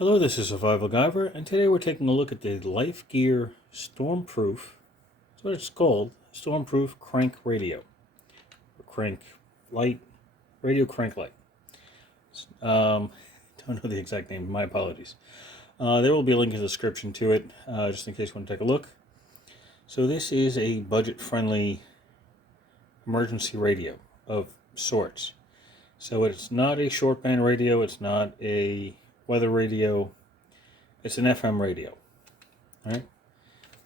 Hello, this is Survival-gyver, and today we're taking a look at the Life+Gear Stormproof, that's what it's called, Stormproof Crank Radio, or Crank Light, Radio Crank Light. Don't know the exact name, my apologies. There will be a link in the description to it, just in case you want to take a look. So this is a budget-friendly emergency radio of sorts. So it's not a short band radio, it's not a weather radio, it's an FM radio, right?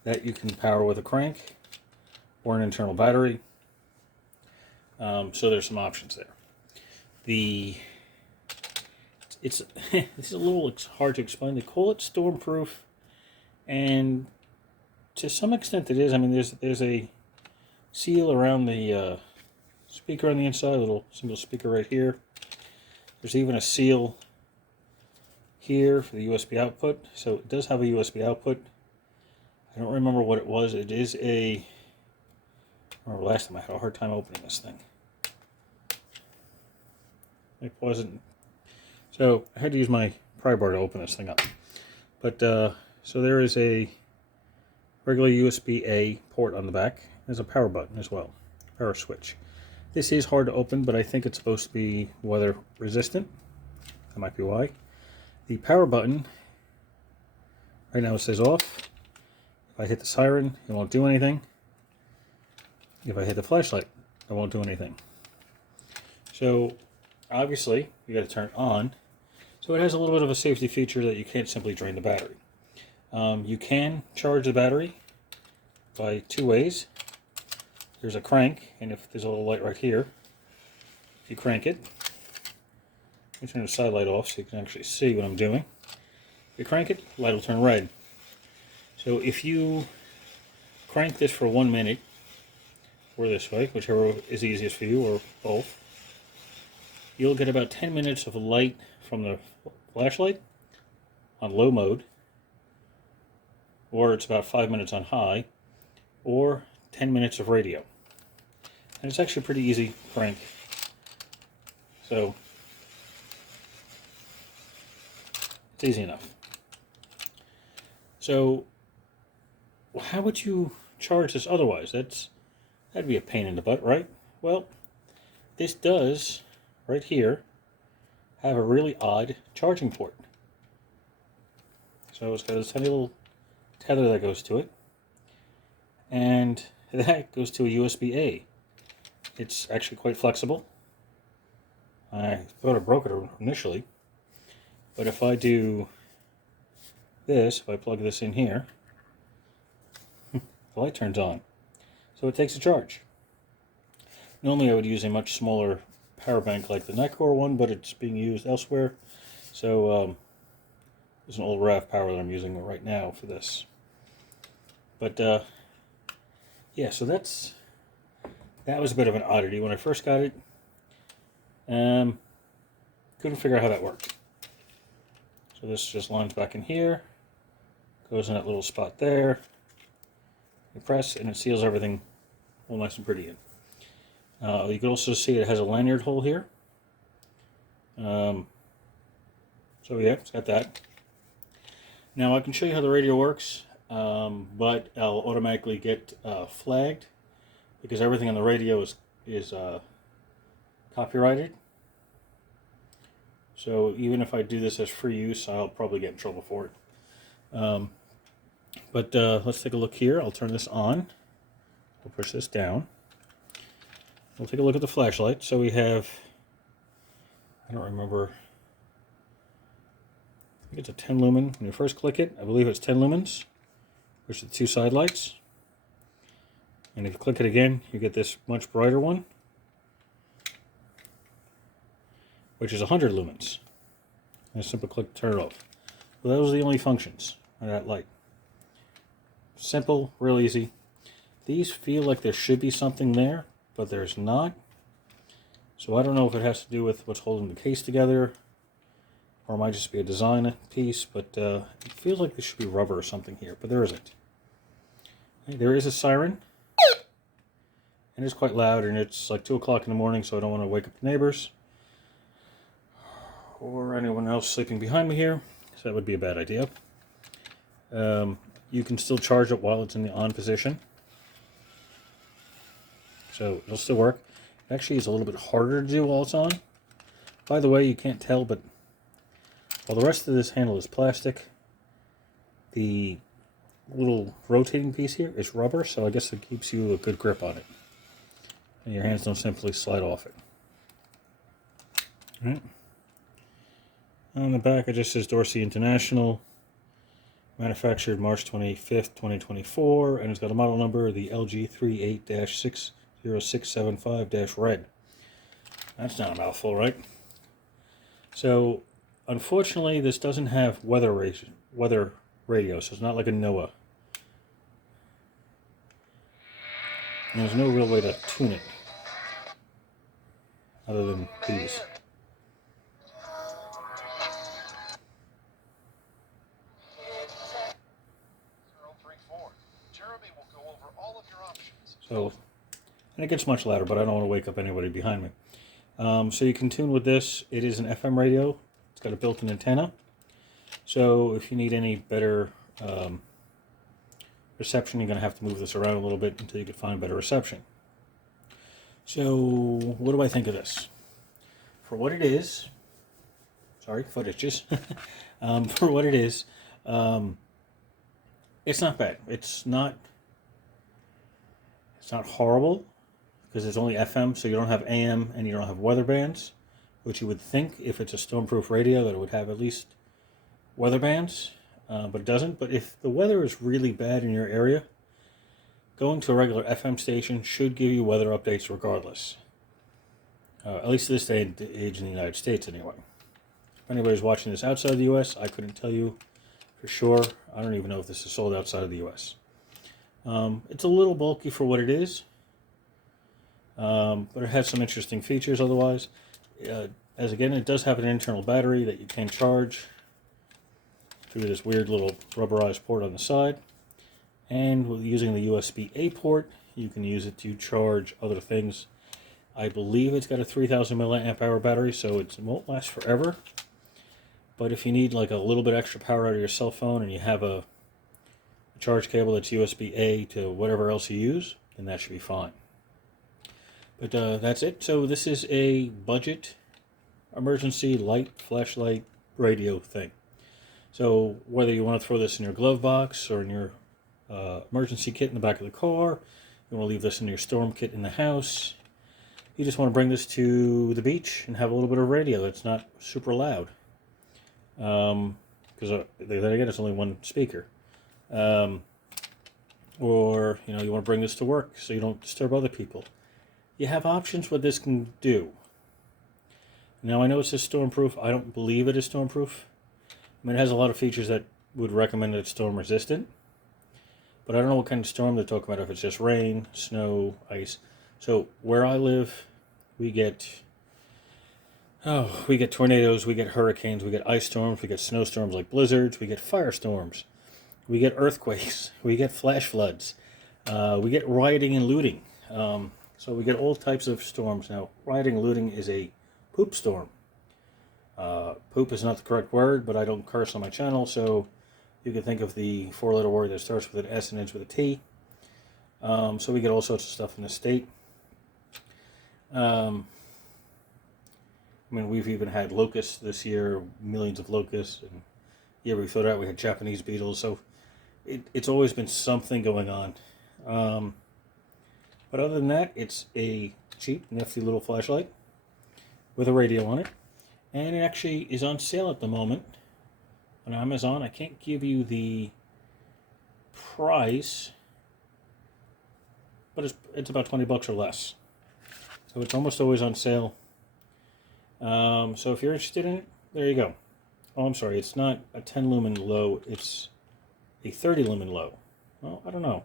That you can power with a crank or an internal battery. So there's some options there. It's this is a little hard to explain. They call it Stormproof, and to some extent it is. I mean, there's a seal around the speaker on the inside, a little single speaker right here. There's even a seal here for the USB output, so it does have a USB output. I don't remember what it was. It is I remember last time I had a hard time opening this thing. It wasn't, so I had to use my pry bar to open this thing up. But so there is a regular USB-A port on the back. There's a power button as well, power switch. This is hard to open, but I think it's supposed to be weather resistant. That might be why. The power button, right now it says off. If I hit the siren, it won't do anything. If I hit the flashlight, it won't do anything. So, obviously, you got to turn it on. So it has a little bit of a safety feature that you can't simply drain the battery. You can charge the battery by two ways. There's a crank, and if there's a little light right here, if you crank it, let me turn the side light off so you can actually see what I'm doing. If you crank it, the light will turn red. So if you crank this for 1 minute, or this way, whichever is easiest for you, or both, you'll get about 10 minutes of light from the flashlight on low mode, or it's about 5 minutes on high, or 10 minutes of radio. And it's actually a pretty easy crank. So it's easy enough. So how would you charge this otherwise? That'd be a pain in the butt, right? Well, this does, right here, have a really odd charging port. So it's got a tiny little tether that goes to it, and that goes to a USB-A. It's actually quite flexible. I thought I broke it initially, but if I do this, if I plug this in here, the light turns on. So it takes a charge. Normally I would use a much smaller power bank like the Nightcore one, but it's being used elsewhere. So there's an old RAV power that I'm using right now for this. But yeah, so that was a bit of an oddity when I first got it. Couldn't figure out how that worked. So this just lines back in here, goes in that little spot there. You press and it seals everything all nice and pretty in. You can also see it has a lanyard hole here. So yeah, it's got that. Now I can show you how the radio works, but I'll automatically get flagged because everything on the radio is copyrighted. So even if I do this as free use, I'll probably get in trouble for it. But let's take a look here. I'll turn this on. We'll push this down. We'll take a look at the flashlight. So we have, I don't remember, I think it's a 10 lumen. When you first click it, I believe it's 10 lumens, which are the two side lights. And if you click it again, you get this much brighter one, which is 100 lumens. And a simple click to turn it off. So those are the only functions of that light. Simple, real easy. These feel like there should be something there, but there's not. So I don't know if it has to do with what's holding the case together, or it might just be a design piece, but it feels like there should be rubber or something here, but there isn't. Okay, there is a siren, and it's quite loud, and it's like 2 o'clock in the morning, so I don't want to wake up the neighbors or anyone else sleeping behind me here. so that would be a bad idea. You can still charge it while it's in the on position, so it'll still work. It actually is a little bit harder to do while it's on. By the way, you can't tell, but while the rest of this handle is plastic, the little rotating piece here is rubber, so I guess it keeps you a good grip on it. And your hands don't simply slide off it. All right. On the back, it just says Dorsey International, manufactured March 25th, 2024, and it's got a model number, the LG38-60675-red. That's not a mouthful, right? So, unfortunately, this doesn't have weather radio, so it's not like a NOAA. And there's no real way to tune it, other than these. So, and it gets much louder, but I don't want to wake up anybody behind me. So you can tune with this. It is an FM radio. It's got a built-in antenna. So if you need any better reception, you're going to have to move this around a little bit until you can find better reception. So what do I think of this? For what it is, sorry, footages. For what it is, it's not bad. It's not horrible, because it's only FM, so you don't have AM and you don't have weather bands, which you would think if it's a stormproof radio that it would have at least weather bands, but it doesn't. But if the weather is really bad in your area, going to a regular FM station should give you weather updates regardless. At least this day and age in the United States anyway. If anybody's watching this outside the US, I couldn't tell you for sure. I don't even know if this is sold outside of the US. It's a little bulky for what it is, but it has some interesting features otherwise. As again, it does have an internal battery that you can charge through this weird little rubberized port on the side. And with using the USB-A port, you can use it to charge other things. I believe it's got a 3000 milliamp hour battery, so it won't last forever. But if you need like a little bit extra power out of your cell phone and you have a charge cable that's USB-A to whatever else you use, then that should be fine. But that's it. So this is a budget emergency light flashlight radio thing. So whether you want to throw this in your glove box or in your emergency kit in the back of the car, you want to leave this in your storm kit in the house, you just want to bring this to the beach and have a little bit of radio that's not super loud. Because then again, it's only one speaker. Or you want to bring this to work so you don't disturb other people. You have options what this can do. Now I know it says stormproof. I don't believe it is stormproof. I mean, it has a lot of features that would recommend it's storm resistant, but I don't know what kind of storm they're talking about, if it's just rain, snow, ice. So where I live, we get tornadoes, we get hurricanes, we get ice storms, we get snowstorms like blizzards, we get firestorms. We get earthquakes, we get flash floods, we get rioting and looting. So we get all types of storms. Now, rioting and looting is a poop storm. Poop is not the correct word, but I don't curse on my channel, so you can think of the four-letter word that starts with an S and ends with a T. So we get all sorts of stuff in the state. I mean, we've even had locusts this year, millions of locusts, and the year before that we had Japanese beetles, so it's always been something going on. But other than that, it's a cheap, nifty little flashlight with a radio on it, and it actually is on sale at the moment on Amazon. I can't give you the price, but it's about $20 or less, so it's almost always on sale. So if you're interested in it, there you go. Oh, I'm sorry, it's not a 10 lumen low, it's a 30 lumen low. Well, I don't know.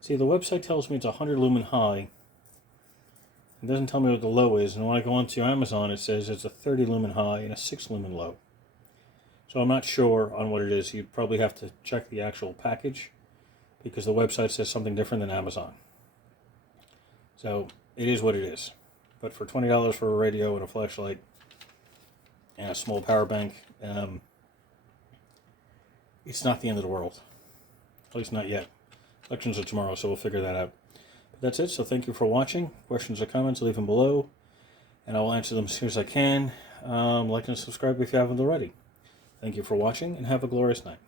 See, the website tells me it's a 100 lumen high. It doesn't tell me what the low is, and when I go onto Amazon, it says it's a 30 lumen high and a 6 lumen low. So I'm not sure on what it is. You'd probably have to check the actual package, because the website says something different than Amazon. So it is what it is. But for $20 for a radio and a flashlight and a small power bank, it's not the end of the world. At least not yet. Elections are tomorrow, so we'll figure that out. But that's it, so thank you for watching. Questions or comments, leave them below, and I will answer them as soon as I can. Like and subscribe if you haven't already. Thank you for watching, and have a glorious night.